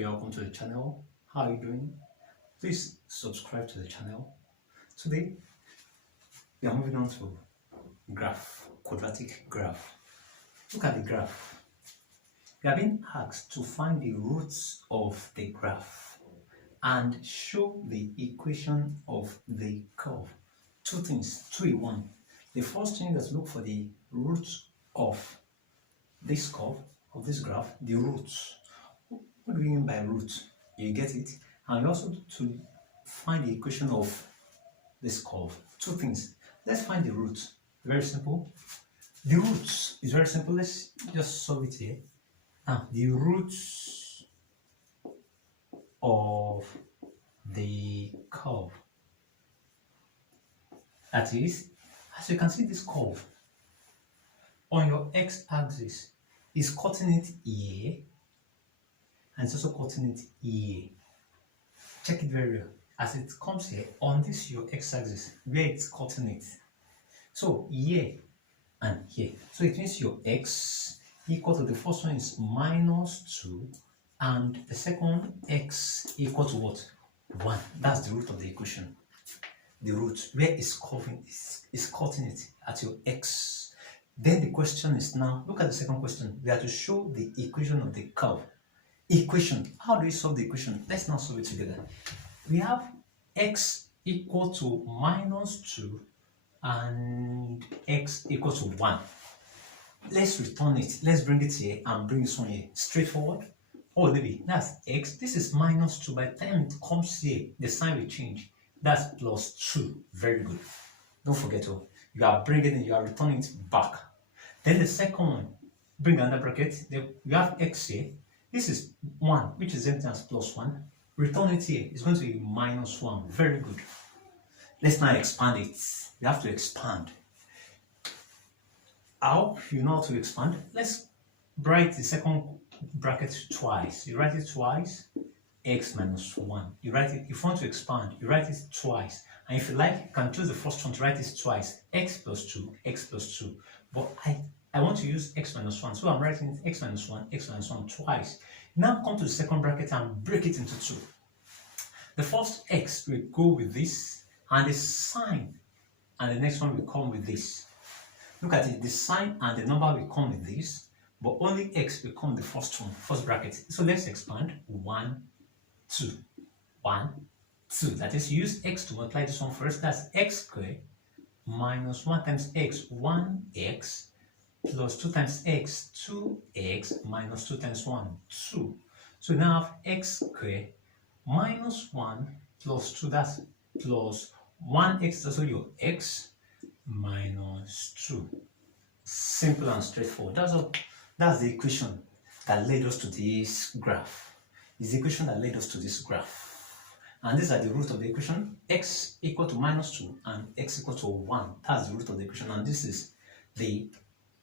you're welcome to the channel. How are you doing? Please subscribe to the channel. Today we are moving on to quadratic graph. Look at the graph. We are being asked to find the roots of the graph and show the equation of the curve. Two things, two in one. The first thing is look for the roots of this curve, of this graph, the roots. What do we mean by root? You get it? And also to find the equation of this curve. Two things. Let's find the root. Very simple. The roots is very simple. Let's just solve it here. Now, the roots of the curve. That is, as you can see, this curve on your x-axis is cutting it here and it's also cutting it here. Check it very well. As it comes here on this your x-axis where it's cutting it. So here and here. So it means your x equal to the first one is -2 and the second x equal to what? 1. That's the root of the equation. The root where it's curving is cutting it at your x. Then the question is now, look at the second question. We have to show the equation of the curve. Equation. How do we solve the equation? Let's now solve it together. We have x equal to -2 and x equal to 1. Let's return it. Let's bring it here and bring this one here. Straightforward. Oh, baby, that's x. This is -2. By the time it comes here, the sign will change. That's +2. Very good. Don't forget, you are bringing it, you are returning it back. Then the second one, bring another bracket. We have x here. This is 1, which is empty as +1. Return it here. It's going to be -1. Very good. Let's now expand it. We have to expand. How you know how to expand? Let's write the second bracket twice. You write it twice, x -1. You write it, if you want to expand, you write it twice. And if you like, you can choose the first one to write it twice, x +2, x +2. But I want to use x -1, so I'm writing x -1 twice. Now come to the second bracket and break it into 2. The first x will go with this, and the sign, and the next one will come with this. Look at it, the sign and the number will come with this, but only x will come the first one, first bracket. So let's expand. 1, 2, 1, 2. That is, use x to multiply this one first. That's x squared -1 times x, 1x, plus 2 times x, 2x, minus 2 times 1, 2. So now have x squared -1 plus 2, that's plus 1x, that's your x, minus 2. Simple and straightforward. That's the equation that led us to this graph. It's the equation that led us to this graph. And these are the root of the equation. X equal to -2 and x equal to 1. That's the root of the equation. And this is the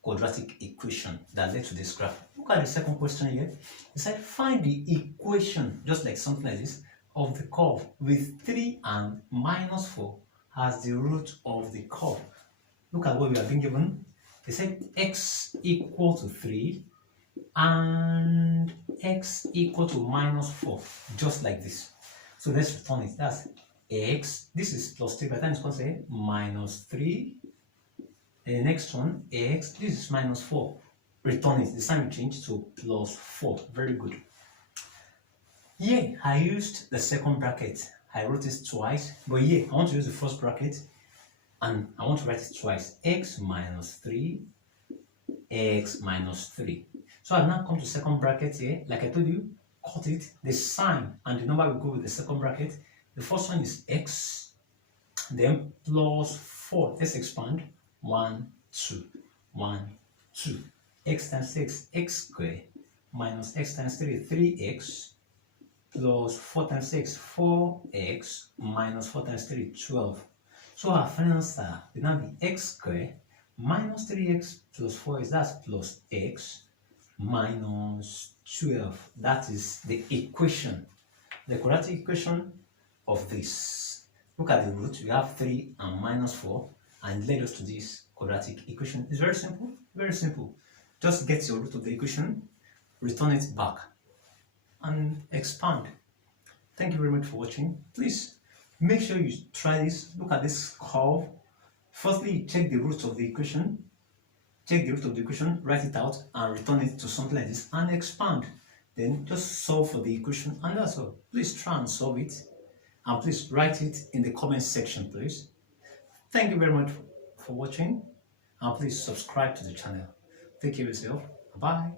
quadratic equation that led to this graph. Look at the second question here. It said find the equation, just like something like this, of the curve with 3 and -4 as the root of the curve. Look at what we have been given. They said x equal to 3 and x equal to -4, just like this. So let's return it. That's x. This is +3. By the time it's called say -3. The next one, x. This is -4. Return it. The sign will change to +4. Very good. Here I used the second bracket. I wrote it twice, but here I want to use the first bracket and I want to write it twice. X -3, x -3. So I've now come to second bracket here. Like I told you, cut it. The sign and the number will go with the second bracket. The first one is x, then +4. Let's expand. 1, 2, 1, 2. X times 6, x squared, minus x times 3, 3x, plus 4 times 6, 4x, minus 4 times 3, 12. So our final answer will now be x squared minus 3x plus 4x, that's plus x, minus 12. That is the equation, the quadratic equation of this. Look at the root. We have 3 and -4, and led us to this quadratic equation. It's very simple, very simple. Just get your root of the equation, return it back. and expand. Thank you very much for watching. Please make sure you try this. Look at this curve. Firstly, check the root of the equation. Check the root of the equation, write it out, and return it to something like this, and expand. Then just solve for the equation, and that's all. Please try and solve it, and please write it in the comment section, please. Thank you very much for watching, and please subscribe to the channel. Take care of yourself. Bye.